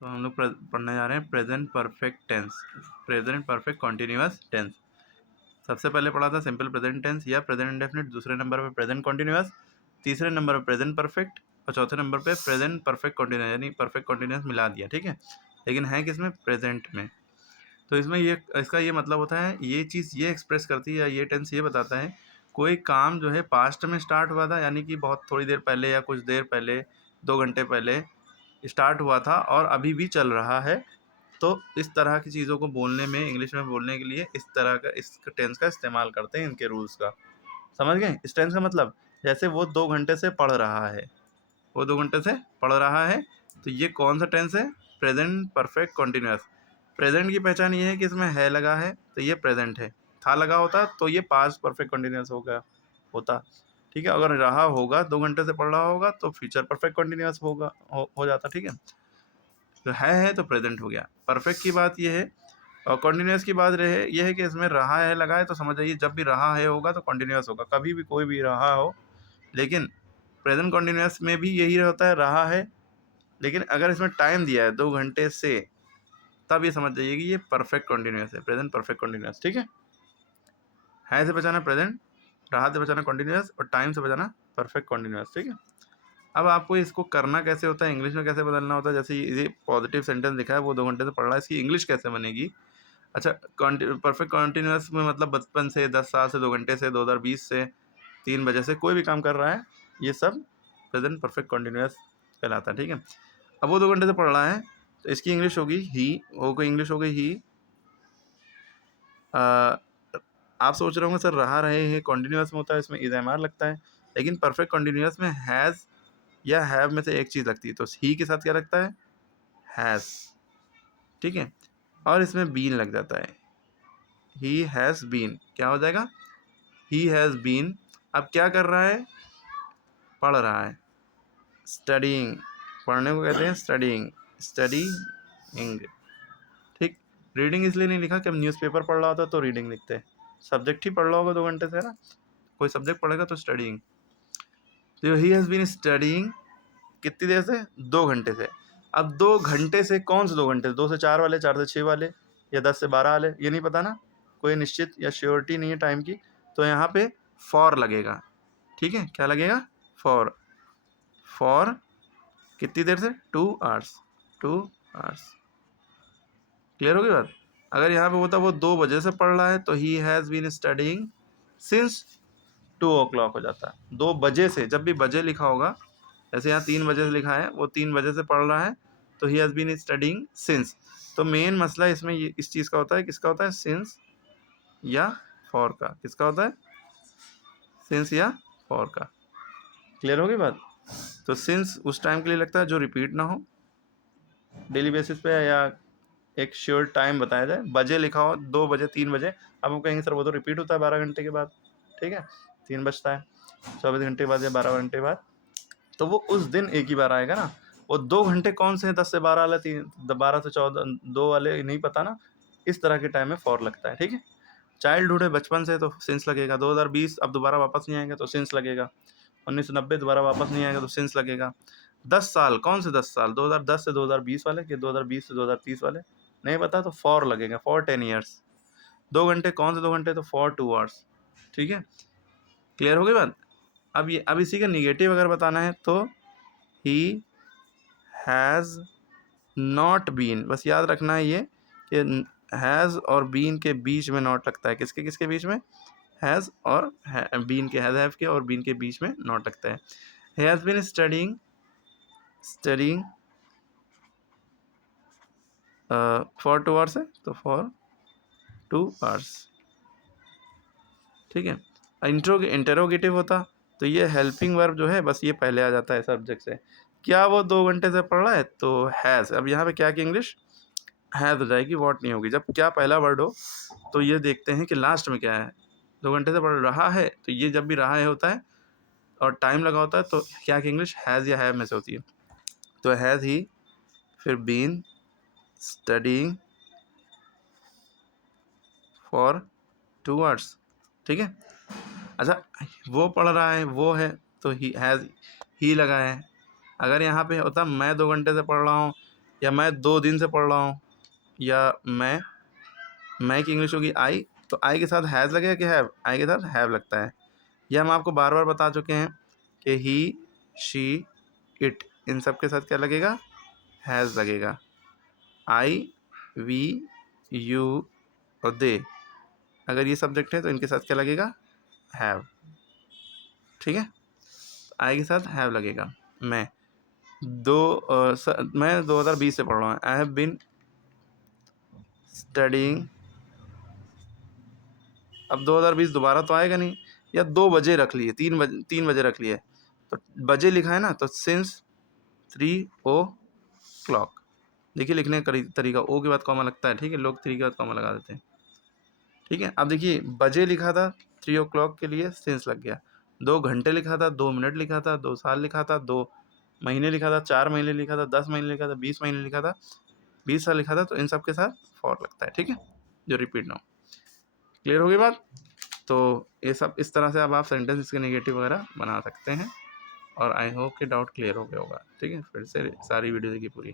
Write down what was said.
तो हम लोग पढ़ने जा रहे हैं present perfect tense, present perfect continuous tense. सबसे पहले पढ़ा था सिंपल प्रेजेंट टेंस या प्रेजेंट इंडेफिनिट, दूसरे नंबर पे प्रेजेंट कॉन्टिन्यूअस, तीसरे नंबर पे प्रेजेंट परफेक्ट और चौथे नंबर पे प्रेजेंट परफेक्ट कॉन्टिन्यूअस, यानी परफेक्ट कॉन्टिन्यूअस मिला दिया, ठीक है। लेकिन है किसमें? प्रेजेंट में। तो इसमें ये इसका ये मतलब होता है, ये चीज़ ये एक्सप्रेस करती है या ये टेंस ये बताता है कोई काम जो है पास्ट में स्टार्ट हुआ था, यानी कि बहुत थोड़ी देर पहले या कुछ देर पहले, 2 घंटे पहले स्टार्ट हुआ था और अभी भी चल रहा है। तो इस तरह की चीज़ों को बोलने में, इंग्लिश में बोलने के लिए इस तरह का, इस टेंस का इस्तेमाल करते हैं, इनके रूल्स का। समझ गए? इस टेंस का मतलब, जैसे वो 2 घंटे से पढ़ रहा है, वो 2 घंटे से पढ़ रहा है, तो ये कौन सा टेंस है? Present perfect continuous. प्रेजेंट की पहचान ये है कि इसमें है लगा है, तो ये प्रेजेंट है। था लगा होता तो ये पास्ट परफेक्ट कॉन्टिन्यूअस होता। ठीक है, अगर रहा होगा, 2 घंटे से पढ़ रहा होगा, तो फ्यूचर परफेक्ट कॉन्टिन्यूअस हो जाता। ठीक है, तो है तो प्रेजेंट हो गया। परफेक्ट की बात ये है, और कॉन्टिन्यूअस की बात रहे ये है कि इसमें रहा है लगा है, तो समझ जाइए जब भी रहा है होगा तो कॉन्टिन्यूअस होगा, कभी भी कोई भी रहा हो। लेकिन प्रेजेंट कॉन्टिन्यूअस में भी यही होता है, रहा है, लेकिन अगर इसमें टाइम दिया है 2 घंटे से, तब ये समझ जाइए कि ये परफेक्ट कॉन्टिन्यूअस है, प्रेजेंट परफेक्ट कॉन्टिन्यूअस। ठीक है से बचाना प्रेजेंट, रहा से बचाना कॉन्टिन्यूअस और टाइम से बचाना परफेक्ट कॉन्टिन्यूअस। ठीक है, अब आपको इसको करना कैसे होता है, इंग्लिश में कैसे बदलना होता है। जैसे ये पॉजिटिव सेंटेंस लिखा है, वो 2 घंटे से पढ़ रहा है, इसकी इंग्लिश कैसे बनेगी? अच्छा, परफेक्ट कॉन्टिन्यूअस में मतलब बचपन से, 10 साल से, 2 घंटे से, 2020 से, 3 बजे से कोई भी काम कर रहा है, ये सब प्रेजेंट परफेक्ट कॉन्टिन्यूअस कहलाता है। ठीक है, अब वो 2 घंटे से पढ़ रहा है, तो इसकी इंग्लिश होगी ही, इंग्लिश हो गई ही। आप सोच रहे होंगे सर रहा रहे हैं कॉन्टिन्यूअस में होता है, इसमें इज एम आर लगता है, लेकिन परफेक्ट कॉन्टिन्यूअस में हैज़ या हैव में से एक चीज़ लगती है, तो ही के साथ क्या लगता है? हैज़। ठीक है, और इसमें बीन लग जाता है, ही हैज़ बीन, क्या हो जाएगा? He has been. अब क्या कर रहा है? पढ़ रहा है, स्टडीइंग, पढ़ने को कहते हैं स्टडीइंग, स्टडीइंग। ठीक, रीडिंग इसलिए नहीं लिखा कि हम न्यूज़पेपर पढ़ रहा होता तो रीडिंग लिखते हैं, सब्जेक्ट ही पढ़ रहा होगा 2 घंटे से, है ना, कोई सब्जेक्ट पढ़ेगा तो स्टडीइंग। तो ही हैज़ बीन स्टडीइंग कितनी देर से? 2 घंटे से। अब 2 घंटे से कौन से 2 घंटे? 2 से 4 वाले, 4 से 6 वाले, या 10 से 12 वाले, ये नहीं पता ना, कोई निश्चित या श्योरिटी नहीं है टाइम की। तो यहाँ पे फॉर लगेगा। ठीक है, क्या लगेगा? फॉर। फॉर कितनी देर से? 2 आवर्स, 2 आवर्स। क्लियर होगी बात? अगर यहाँ पे होता वो 2 बजे से पढ़ रहा है, तो he has been studying since 2 o'clock हो जाता है। 2 बजे से, जब भी बजे लिखा होगा, जैसे यहाँ 3 बजे से लिखा है, वो 3 बजे से पढ़ रहा है, तो he has been studying since. तो मेन मसला इसमें ये इस चीज़ का होता है, किसका होता है? सिंस या फॉर का। किसका होता है? सिंस या फॉर का। क्लियर होगी बात? तो सिंस उस टाइम के लिए लगता है जो रिपीट ना हो डेली बेसिस पे, या एक श्योर टाइम बताया जाए। बजे लिखा हो 2 बजे, 3 बजे, अब हम कहेंगे सर वो तो रिपीट होता है 12 घंटे के बाद। ठीक है, 3 बजता है 24 घंटे बाद या 12 घंटे बाद, तो वो उस दिन एक ही बार आएगा ना। वो 2 घंटे कौन से हैं? 10 से 12 वाले, 12 से 14, 2 वाले नहीं पता ना। इस तरह के टाइम में फॉर लगता है। ठीक है, चाइल्डहुड है, बचपन से, तो सिंस लगेगा। 2020 अब दोबारा वापस नहीं आएगा तो सिंस लगेगा। 1990 दोबारा वापस नहीं आएगा तो सिंस लगेगा। 10 साल, कौन से 10 साल? 2010 से 2020 वाले, कि 2020 से 2030 वाले, नहीं पता तो फॉर लगेगा, फॉर 10 ईयर्स। 2 घंटे, कौन से 2 घंटे? तो फॉर 2 आवर्स। ठीक है, क्लियर हो गई बात? अब इसी का निगेटिव अगर बताना है, तो ही हैज़ नॉट बीन। बस याद रखना है ये कि हैज़ और बीन के बीच में नॉट लगता है। किसके किसके बीच में? हैज़ और बीन के, हैज़ हैव के और बीन के बीच में नॉट लगता है। He has been studying for 2 hours है, तो फॉर 2 आवर्स। ठीक है, इंटेरोगेटिव होता तो ये हेल्पिंग वर्ब जो है, बस ये पहले आ जाता है सब्जेक्ट से। क्या वो 2 घंटे से पढ़ रहा है? तो हैज़। अब यहाँ पे क्या की इंग्लिश? हैज़ हो जाएगी, वॉट नहीं होगी। जब क्या पहला वर्ड हो, तो ये देखते हैं कि लास्ट में क्या है। 2 घंटे से पढ़ रहा है, तो ये जब भी रहा है होता है और टाइम लगा होता है, तो क्या की इंग्लिश? हैज़ या हैव में से होती है। तो हैज़ ही, फिर बीन स्टडीइंग फॉर 2 आवर्स। ठीक है, अच्छा, वो पढ़ रहा है, वो है, तो ही हैज़ ही लगा है। अगर यहाँ पे होता मैं 2 घंटे से पढ़ रहा हूँ, या मैं 2 दिन से पढ़ रहा हूँ, या मैं की इंग्लिश होगी आई, तो आई के साथ हैज़ लगेगा कि हैव? आई के साथ हैव लगता है। यह हम आपको बार बार बता चुके हैं कि ही, शी, इट, इन सब के साथ क्या लगेगा? हैज़ लगेगा। आई, वी, यू और दे, अगर ये सब्जेक्ट है तो इनके साथ क्या लगेगा? हैव। ठीक है, आई के साथ हैव लगेगा। मैं 2020 से पढ़ रहा हूँ। I have been studying. अब 2020 दोबारा तो आएगा नहीं, या 2 बजे रख लिए, 3 बजे रख लिए, तो बजे लिखा है ना, तो सिंस 3 o'clock। देखिए लिखने का तरीका, ओ के बाद कॉमा लगता है, ठीक है, लोग 3 के बाद कॉमा लगा देते हैं। ठीक है, अब देखिए बजे लिखा था, 3 o'clock के लिए सिंस लग गया। 2 घंटे लिखा था, 2 मिनट लिखा था, 2 साल लिखा था, 2 महीने लिखा था, 4 महीने लिखा था, 10 महीने लिखा था, 20 महीने लिखा था, 20 साल लिखा था, तो इन सब के साथ फॉर लगता है। ठीक है, जो रिपीट ना हो। क्लियर हो गई बात? तो ये सब इस तरह से अब आप सेंटेंस इसके नेगेटिव वगैरह बना सकते हैं, और आई होप कि डाउट क्लियर हो गया होगा। ठीक है, फिर से सारी वीडियो देखिए पूरी।